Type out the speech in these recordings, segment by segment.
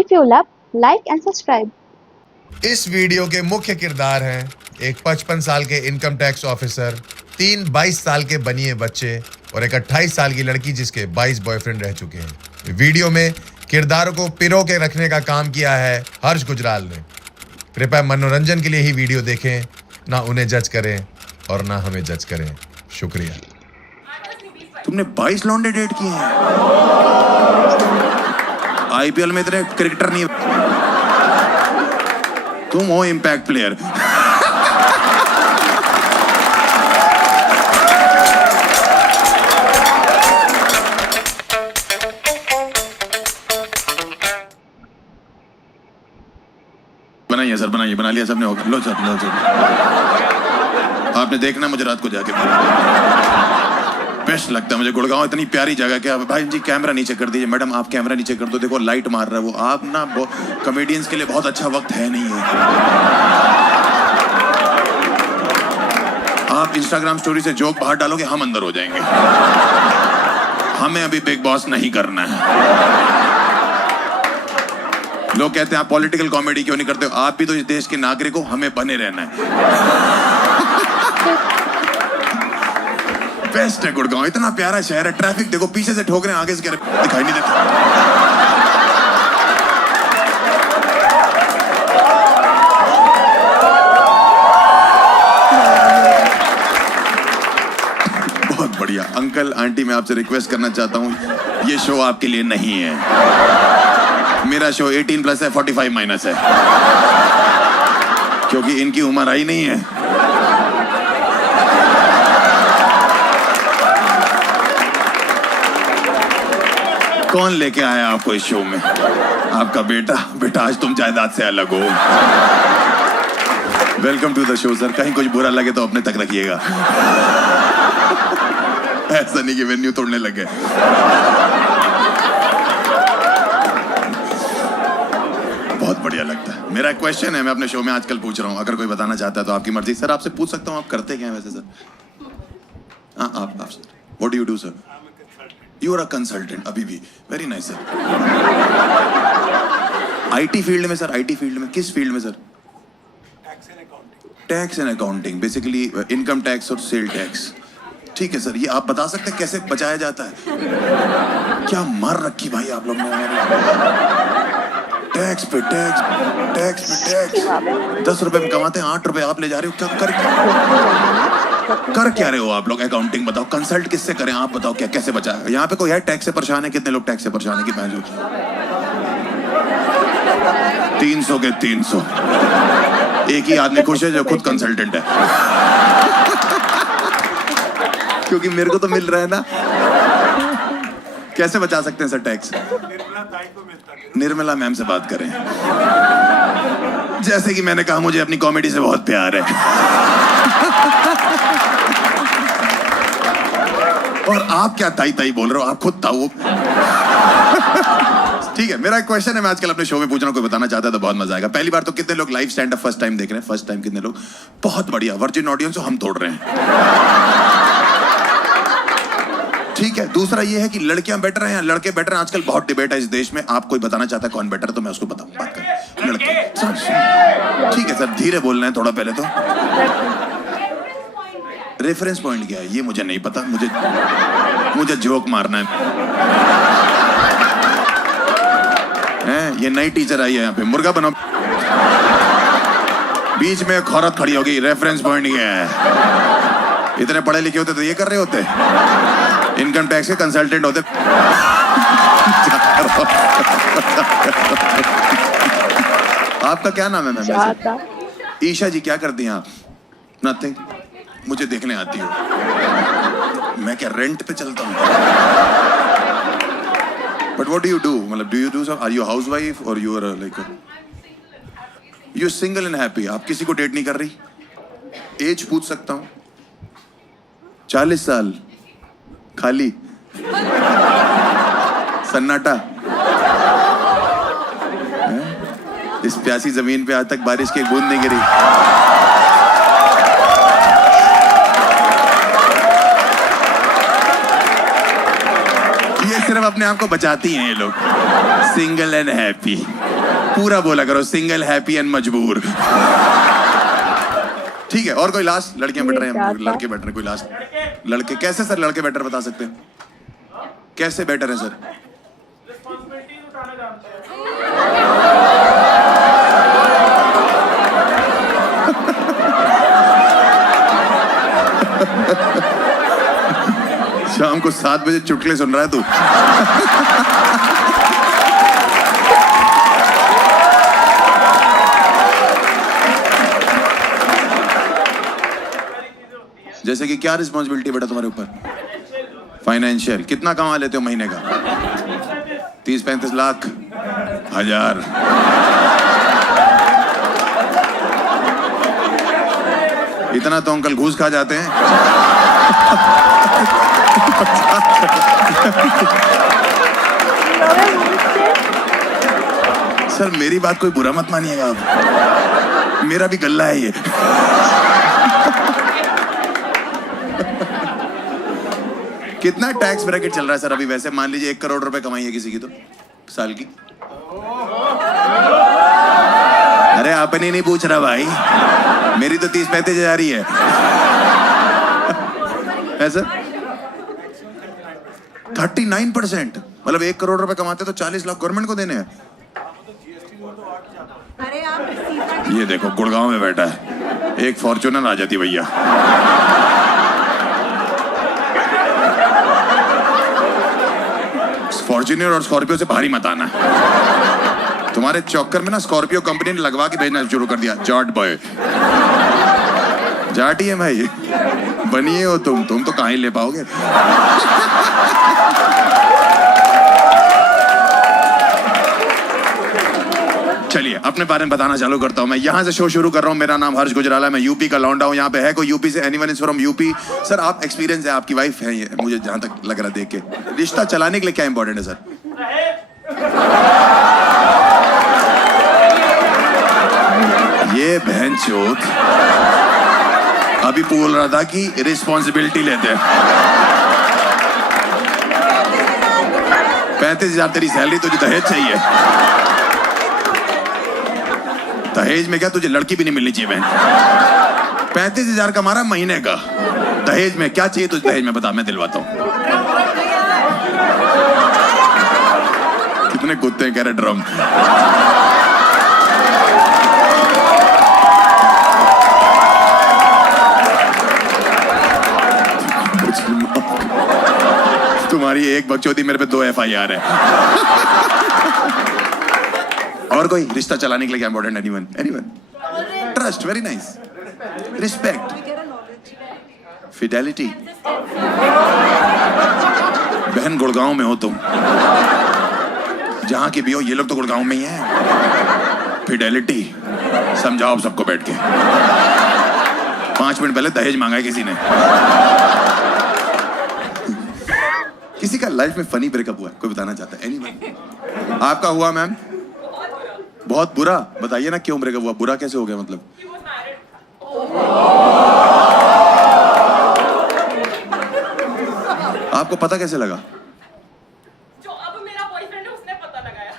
If you love, like and subscribe. इस video के मुख्य किरदार हैं एक 55 साल के इनकम टैक्स ऑफिसर, 3 22 साल के बनिए बच्चे और एक 28 साल की लड़की जिसके 22 बॉयफ्रेंड रह चुके हैं। वीडियो में किरदारों को पिरो के रखने का काम किया है हर्ष गुजराल ने। कृपया मनोरंजन के लिए ही वीडियो देखें, ना उन्हें जज करें और ना हमें जज करें। शुक्रिया। तुमने 22 लौंडे डेट किए हैं? आईपीएल में इतने क्रिकेटर नहीं। तुम हो इम्पैक्ट प्लेयर। बनाइए सर, बनाइए, बना लिया सबने। होगा, लो सर, लो सर। आपने देखना मुझे रात को जाके। बेस्ट लगता है मुझे गुड़गांव, इतनी प्यारी जगह। क्या भाई जी कैमरा नीचे कर दीजिए। मैडम आप कैमरा नीचे कर दो, देखो लाइट मार रहा है वो। आप ना कॉमेडियंस के लिए बहुत अच्छा वक्त है नहीं है। आप इंस्टाग्राम स्टोरी से जोक बाहर डालोगे, हम अंदर हो जाएंगे। हमें अभी बिग बॉस नहीं करना है। लोग कहते हैं आप पॉलिटिकल कॉमेडी क्यों नहीं करते हो? आप भी तो इस देश के नागरिक हो, हमें बने रहना है। बेस्ट है गुड़गांव, इतना प्यारा शहर है। ट्रैफिक देखो, पीछे से ठोक रहे हैं, आगे से दिखाई नहीं देता। बहुत बढ़िया। अंकल आंटी, मैं आपसे रिक्वेस्ट करना चाहता हूँ, ये शो आपके लिए नहीं है। मेरा शो 18+ है, 45- है, क्योंकि इनकी उम्र आई नहीं है। कौन लेके आया आपको इस शो में? आपका बेटा। बेटा आज तुम जायदाद से अलग हो। Welcome to the show sir. कहीं कुछ बुरा लगे तो अपने तक रखिएगा। ऐसा नहीं कि वेन्यू तोड़ने लगे। बहुत बढ़िया लगता है। मेरा क्वेश्चन है, मैं अपने शो में आजकल पूछ रहा हूँ, अगर कोई बताना चाहता है तो आपकी मर्जी। सर आपसे पूछ सकता हूँ, आप करते क्या हैं वैसे सर? हाँ आप sir, what do you do sir? You are a consultant अभी भी। Very nice sir. IT field में सर? आईटी फील्ड में किस फील्ड में sir? Tax and accounting, basically income tax और सेल टैक्स। ठीक है सर, ये आप बता सकते हैं कैसे बचाया जाता है? क्या मार रखी भाई आप लोग ने टैक्स पे टैक्स, टैक्स पे टैक्स। 10 रुपए में कमाते हैं, 8 रुपए आप ले जा रहे हो। क्या कर क्या रहे हो आप लोग? अकाउंटिंग बताओ, कंसल्ट किससे करें आप बताओ, क्या कैसे बचाएगा? यहाँ पे कोई है टैक्स से परेशान है? कितने लोग टैक्स से परेशान है कि मैं 300 के 300। एक ही आदमी खुश है जो खुद कंसल्टेंट है। क्योंकि मेरे को तो मिल रहा है ना। कैसे बचा सकते हैं सर टैक्स? निर्मला मैम से बात करें। जैसे कि मैंने कहा, मुझे अपनी कॉमेडी से बहुत प्यार है। और आप क्या ताई ताई बोल रहे हो? आप खुद ताऊ। ठीक है, मेरा एक क्वेश्चन है, मैं आजकल अपने शो में पूछ रहा हूं, कोई बताना चाहता है तो बहुत मजा आएगा। पहली बार तो कितने लोग live stand up first time देख रहे हैं? फर्स्ट टाइम कितने लोग? बहुत बढ़िया। वर्जिन ऑडियंस को हम तोड़ रहे हैं। ठीक है। दूसरा ये है कि लड़कियां बेटर हैं या लड़के बेटर हैं? आजकल बहुत डिबेट है इस देश में। आप कोई बताना चाहता है कौन बेटर है तो मैं उसको बताऊं। बात करें लड़के। ठीक है सर, धीरे बोलना है थोड़ा। पहले तो रेफरेंस पॉइंट क्या है ये मुझे नहीं पता। मुझे जोक मारना है। ये नई टीचर आई है यहाँ पे, मुर्गा बनाओ। बीच में एक औरत खड़ी होगी, रेफरेंस पॉइंट क्या है? इतने पढ़े लिखे होते तो ये कर रहे होते? इनकम टैक्स के कंसल्टेंट होते। आपका क्या नाम है मैम? ईशा जी। क्या करती हैं आप? नथिंग। मुझे देखने आती हो। मैं क्या रेंट पे चलता हूँ? But what do you do? मतलब do you do some? Are you housewife और you are like you single and happy? आप किसी को डेट नहीं कर रही? एज पूछ सकता हूँ? 40 साल खाली सन्नाटा। इस प्यासी जमीन पे आज तक बारिश की एक बूंद नहीं गिरी। ये सिर्फ अपने आप को बचाती हैं ये लोग। Single and happy. पूरा बोला करो, सिंगल हैप्पी एंड मजबूर। ठीक है, और कोई लास्ट? लड़कियां बैठ रहे हैं, लड़के बैठ रहे हैं, कोई लास्ट? लड़के कैसे सर, लड़के बेटर बता सकते हैं? कैसे बेटर है सर? शाम को 7 बजे चुटकुले सुन रहा है तू? जैसे कि क्या रिस्पॉन्सिबिलिटी बेटा तुम्हारे ऊपर? फाइनेंशियल। कितना कमा लेते हो महीने का? 30-35 लाख, 1000? इतना तो अंकल घूस खा जाते हैं। सर मेरी बात कोई बुरा मत मानिएगा आप, मेरा भी गल्ला है ये। कितना टैक्स ब्रैकेट चल रहा है सर अभी? वैसे मान लीजिए 1 करोड़ रुपए कमाई है किसी की तो साल की। अरे आपने नहीं पूछ रहा भाई, मेरी तो 30-35 हजार ही है सर। 39%, मतलब 1 करोड़ रुपए कमाते तो 40 लाख गवर्नमेंट को देने हैं। ये देखो गुड़गांव में बैठा है, एक फॉर्च्यूनर आ जाती भैया। फॉर्च्यूनर और स्कॉर्पियो से भारी मत आना। तुम्हारे चौकर में ना स्कॉर्पियो कंपनी ने लगवा के भेजना शुरू कर दिया। जाट बॉय, जाट ही है भाई, बनिए हो तुम तो कहाँ ही ले पाओगे। चलिए अपने बारे में बताना चालू करता हूं। मैं यहां से शो शुरू कर रहा हूं। मेरा नाम हर्ष गुजराला, मैं यूपी का लौंडा हूं। यहाँ पे है कोई यूपी से? Anyone is from UP? Sir आप एक्सपीरियंस है, आपकी वाइफ है ये, मुझे जहां तक लग रहा देख के। रिश्ता चलाने के लिए क्या इंपॉर्टेंट है सर? ये बहन चोद अभी बोल रहा था कि रिस्पॉन्सिबिलिटी लेते हैं। 35,000 तेरी सैलरी, तुझे दहेज चाहिए? दहेज में क्या तुझे लड़की भी नहीं मिलनी चाहिए बहन? 35,000 कमा रहा महीने का, दहेज में क्या चाहिए तुझे? दहेज में बता, मैं दिलवाता हूँ। कितने कुत्ते हैं कह रहे ड्रम। तुम्हारी एक बकचोदी, मेरे पे 2 FIR है। और कोई रिश्ता चलाने के लिए क्या important? Anyone? Trust, very nice. Respect, Fidelity. बहन गुड़गांव में हो तुम, जहां की भी हो, ये लोग तो गुड़गांव में ही हैं। फिडेलिटी समझाओ अब सबको बैठ के। 5 मिनट पहले दहेज मांगा है किसी ने। किसी का लाइफ में फनी ब्रेकअप हुआ है, कोई बताना चाहता है? एनीवन? आपका हुआ मैम? बहुत बुरा? बताइए ना क्यों ब्रेकअप हुआ? बुरा कैसे हो गया मतलब? आपको पता कैसे लगा? जो अब मेरा बॉयफ्रेंड है उसने पता लगाया।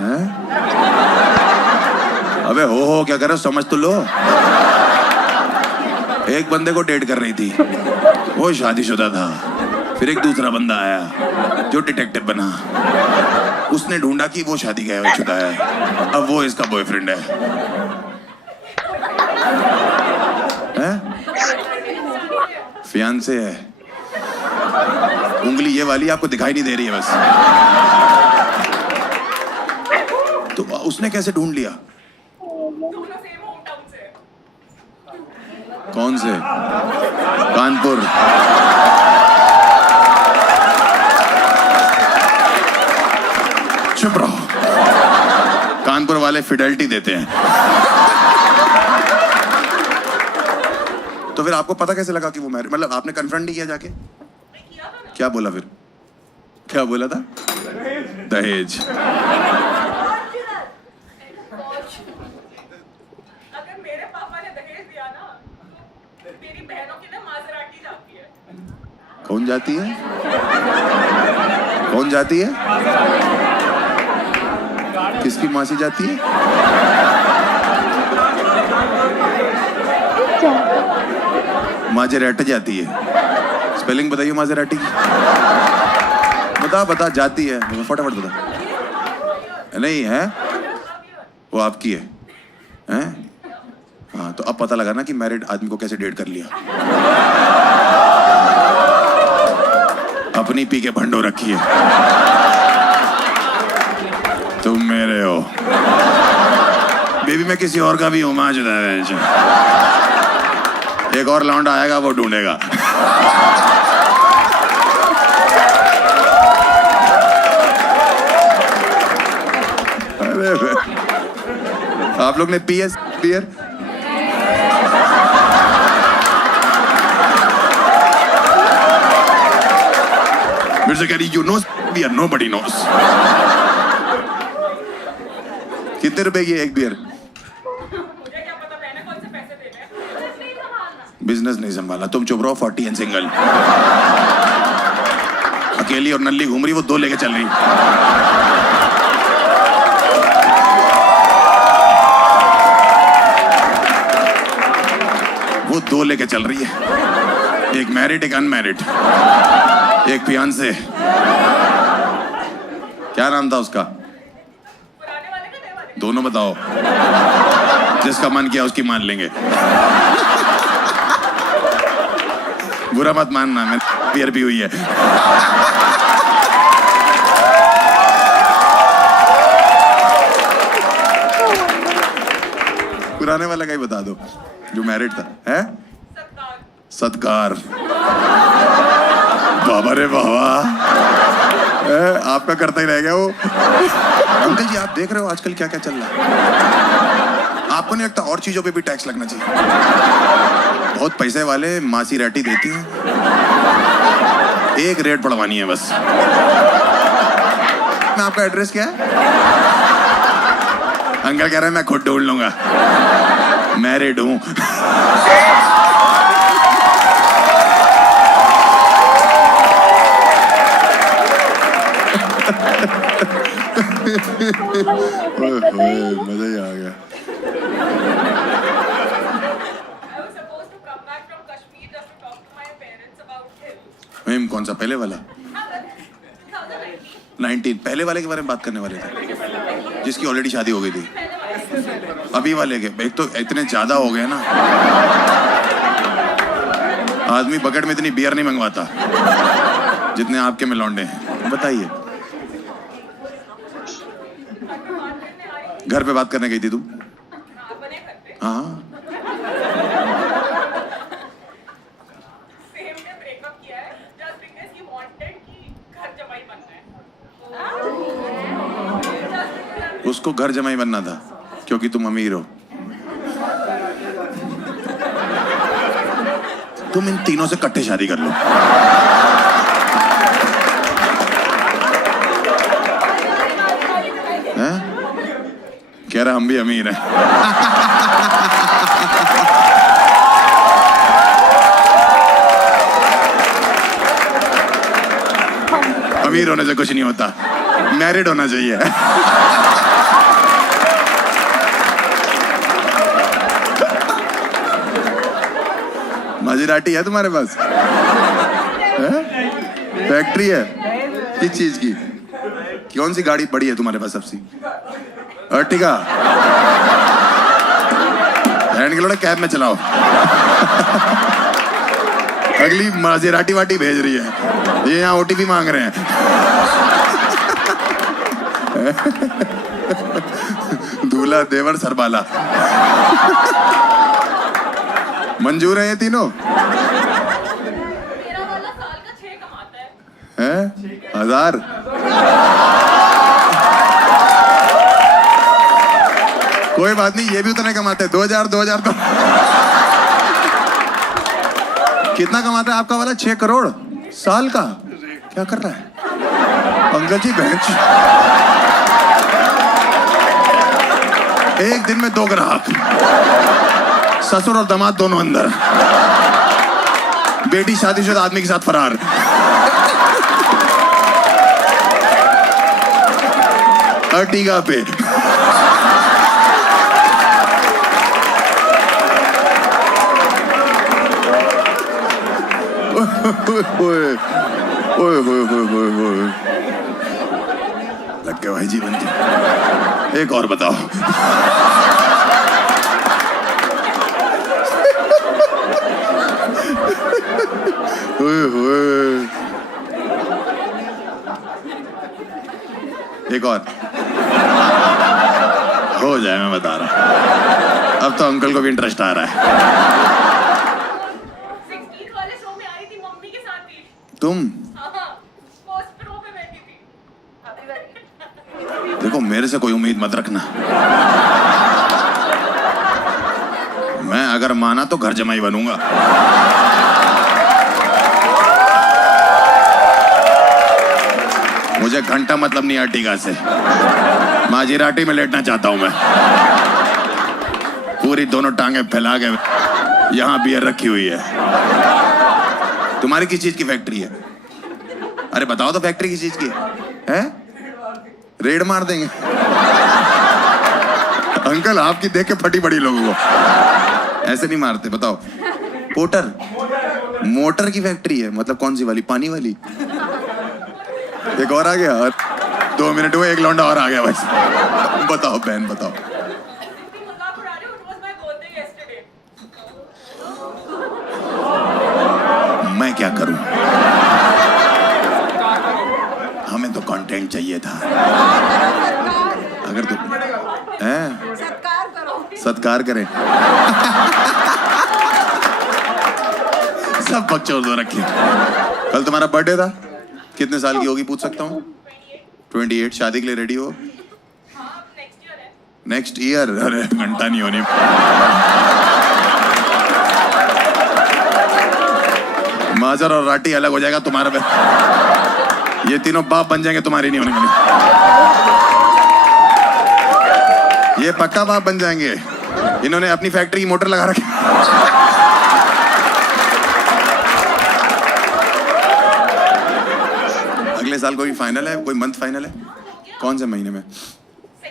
हैं? अबे हो क्या कर रहे हो, समझ तो लो। एक बंदे को डेट कर रही थी, वो शादीशुदा था। फिर एक दूसरा बंदा आया जो डिटेक्टिव बना, उसने ढूंढा कि वो शादी का शुदा है, अब वो इसका बॉयफ्रेंड है। फियांसे है। उंगली ये वाली आपको दिखाई नहीं दे रही है बस। तो उसने कैसे ढूंढ लिया? दोनों सेम होम टाउन से। कौन से? कानपुर। चुप रहो, कानपुर वाले फिडेलिटी देते हैं। तो फिर आपको पता कैसे लगा कि वो मैरिड? मतलब आपने कन्फ्रंट नहीं किया जाके? क्या बोला फिर? क्या बोला था? दहेज। अगर मेरे पापा ने दहेज दिया ना, तो मेरी बहनों की ना माजराटी जाती है। कौन जाती है? कौन जाती है? किसकी मासी जाती है? माजेराटी जाती है। स्पेलिंग बताइए माजेराटी की। बता जाती है, फटाफट बता। नहीं है, वो आपकी है, हैं? हाँ, तो अब पता लगा ना कि मैरिड आदमी को कैसे डेट कर लिया। अपनी पी के भंडो रखी है। तुम मेरे हो बेबी, मैं किसी और का भी हूं। मां जुदा है, एक और लौंडा आएगा, वो ढूंढेगा। अरे आप लोग ने पी है बियर? मेरे से कह रही, you know beer, nobody knows. कितने रुपए की है एक बियर? मुझे क्या पता, मैंने कौन से पैसे देने हैं? नहीं संभालना। बिजनेस नहीं संभाला। तुम चुप रहो। 40 एंड सिंगल, अकेली और नल्ली घूम रही, वो 2 लेके चल रही। वो 2 लेके चल रही है, एक मैरिड एक अनमैरिड, एक फियांसे। क्या नाम था उसका? पुराने वाले का नए वाले? दोनों बताओ। जिसका मन किया उसकी मान लेंगे। बुरा मत मानना, मैं बियर भी हुई है। पुराने वाला का ही बता दो, जो मैरिड था। है सत्कार। बाबा रे बाबा, आपका करता ही रह गया वो। अंकल जी, आप देख रहे हो आजकल क्या क्या चल रहा है? आपको नहीं लगता और चीजों पे भी टैक्स लगना चाहिए? बहुत पैसे वाले मासी रेटी देती हैं, एक रेट पड़वानी है बस। मैं आपका एड्रेस क्या है? अंकल कह रहे हैं मैं खुद ढूंढ लूंगा, मैरिड हूं। मजा ही आ गया। कौन सा पहले वाला? 19 पहले वाले के बारे में बात करने वाले थे, जिसकी ऑलरेडी शादी हो गई थी। अभी वाले के एक तो इतने ज्यादा हो गए ना, आदमी बकेट में इतनी बियर नहीं मंगवाता जितने आपके में लौंडे हैं। बताइए, घर पे बात करने गई थी तू? हाँ, उसको घर जमाई बनना था क्योंकि तुम अमीर हो। तुम इन तीनों से इकट्ठे शादी कर लो। हैं? कह रहा हम भी अमीर हैं। अमीर होने से कुछ नहीं होता, मैरिड होना चाहिए। माजेराटी है तुम्हारे पास? फैक्ट्री है? किस चीज की? कौन सी गाड़ी बड़ी है तुम्हारे पास सबसे? अर्टिगा? हैंड के लोड़े कैब में चलाओ। अगली माजेराटी वाटी भेज रही है, ये यहाँ ओटीपी मांग रहे हैं। दूल्हा देवर सरबाला। मंजूर है ये तीनों? मेरा वाला साल का 6 कमाता है। 1000? कोई बात नहीं, ये भी उतने कमाते हैं। 2000 तो कितना कमाता है आपका वाला? 6 करोड़ साल का? क्या कर रहा है अंकल जी? बेंच एक दिन में 2 ग्राहक, ससुर और दामाद दोनों अंदर, बेटी शादीशुदा आदमी के साथ फरार। अर्टिगा पे। ओए ओए ओए ओए ओए, लग गया भाई जीवन की। एक और बताओ। ओए ओए, एक और हो जाए, मैं बता रहा। अब तो अंकल को भी इंटरेस्ट आ रहा है। 16 वाले शो में आई थी, मम्मी के साथ थी। तुम हाँ, फर्स्ट रो पे बैठी थी। अभी बैठी। देखो, मेरे से कोई उम्मीद मत रखना। मैं अगर माना तो घर जमाई बनूंगा। मुझे घंटा मतलब नहीं अर्टिगा से। माजीराटी में लेटना चाहता हूं मैं। पूरी दोनों टांगे फैला के यहां बियर रखी हुई है। तुम्हारी किस चीज की फैक्ट्री है? अरे बताओ तो, फैक्ट्री किस चीज की है? रेड मार देंगे। अंकल आपकी देख के फटी पड़ी लोगों को। ऐसे नहीं मारते, बताओ। पोटर, मोटर की फैक्ट्री है, मतलब कौन सी वाली? पानी वाली। एक और आ गया, 2 मिनट हुए, एक लौंडा और आ गया बस। बताओ बहन, बताओ। इतनी मजाक उड़ा रही हो, it was my birthday yesterday. मैं क्या करूं? हमें तो कंटेंट चाहिए था। अगर तुम हैं, सत्कार करो। सत्कार करें। सब बकचोद हो रखे। कल तुम्हारा बर्थडे था, कितने साल की होगी पूछ सकता हूँ? 28। शादी के लिए रेडी हो? हाँ, next year है। Next year? अरे घंटा नहीं होनी। माजर और राटी अलग हो जाएगा तुम्हारा पे। ये तीनों बाप बन जाएंगे, तुम्हारी नहीं होने वाली। ये पक्का बाप बन जाएंगे। इन्होंने अपनी फैक्ट्री की मोटर लगा रखी। अगले साल कोई फाइनल है? कोई मंथ फाइनल है? कौन से महीने में? 2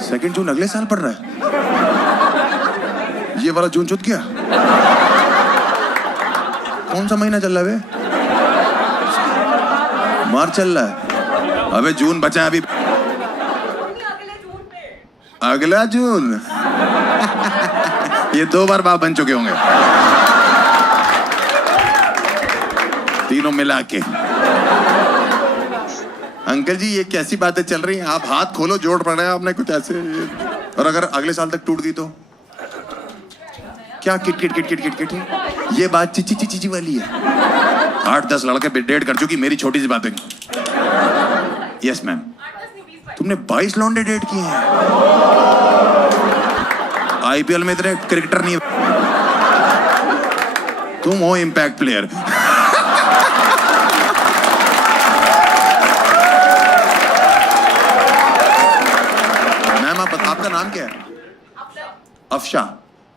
जून। 2 जून अगले साल पड़ रहा है? ये वाला जून चुत गया। कौन सा महीना चल रहा है? मार्च चल रहा है। अबे जून बचा है अभी। अगले जून पे। अगला जून। ये 2 बार बाप बन चुके होंगे, तीनों मिला के। अंकल जी, ये कैसी बातें चल रही हैं? आप हाथ खोलो, जोड़ पड़ रहे हैं आपने कुछ ऐसे। और अगर अगले साल तक टूट गई तो क्या? Kit kit kit kit kit kit. ये बात चिची चिची वाली है। 8-10 लड़के पे डेट कर चुकी, मेरी छोटी सी बात है। Yes ma'am. 8-10 नहीं, 20-22। तुमने 22 लौंडे डेट किए हैं? आईपीएल में इतने क्रिकेटर नहीं। तुम हो इम्पैक्ट प्लेयर। मैम आपका नाम क्या है? अफशा।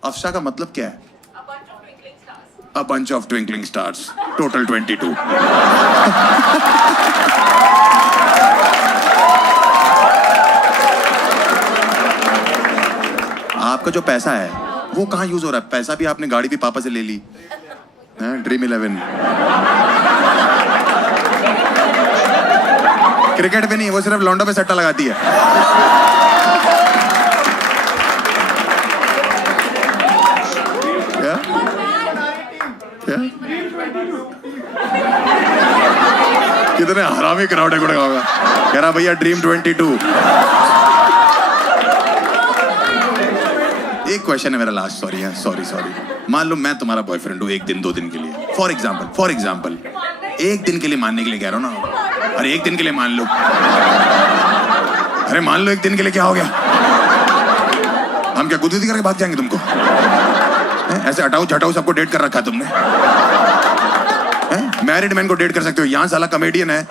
अफशा का मतलब क्या है? A bunch of twinkling stars. A bunch of twinkling stars. Total 22. आपका जो पैसा है वो कहाँ यूज हो रहा है? पैसा भी आपने गाड़ी भी पापा से ले ली है, ड्रीम 11। क्रिकेट पे नहीं, वो सिर्फ लौंडो पे सट्टा लगाती है। क्या? क्या? कितने हरामी क्राउड है गुड़गांव का। कह रहा भैया ड्रीम 22। एक क्वेश्चन है मेरा लास्ट। सॉरी है, सॉरी सॉरी। मान लो मैं तुम्हारा बॉयफ्रेंड हूँ 1 दिन 2 दिन के लिए, फॉर एग्जाम्पल 1 दिन के लिए मानने के लिए कह रहा हूँ ना। अरे 1 दिन के लिए मान लो। अरे मान लो 1 दिन के लिए, क्या हो गया? हम क्या गुदगुदी करके भाग जाएंगे तुमको? ऐसे हटाओ झटाओ सबको डेट कर रखा तुमने। मैरिड मैन को डेट कर सकते हो, यहाँ साला कॉमेडियन है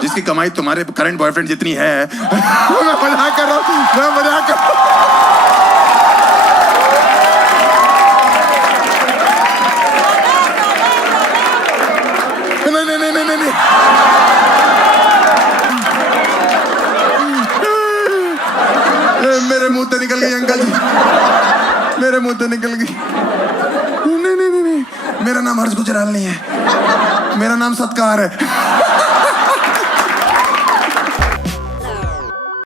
जिसकी कमाई तुम्हारे करंट बॉयफ्रेंड जितनी है। मैं मजाक कर रहा हूँ, मैं मजाक कर रहा हूँ। नहीं नहीं नहीं नहीं नहीं मुंह से निकल गई अंकल जी, मेरे मुंह से निकल गई। नहीं नहीं नहीं नहीं, मेरा नाम हर्ष गुजराल नहीं है, मेरा नाम सत्कार है।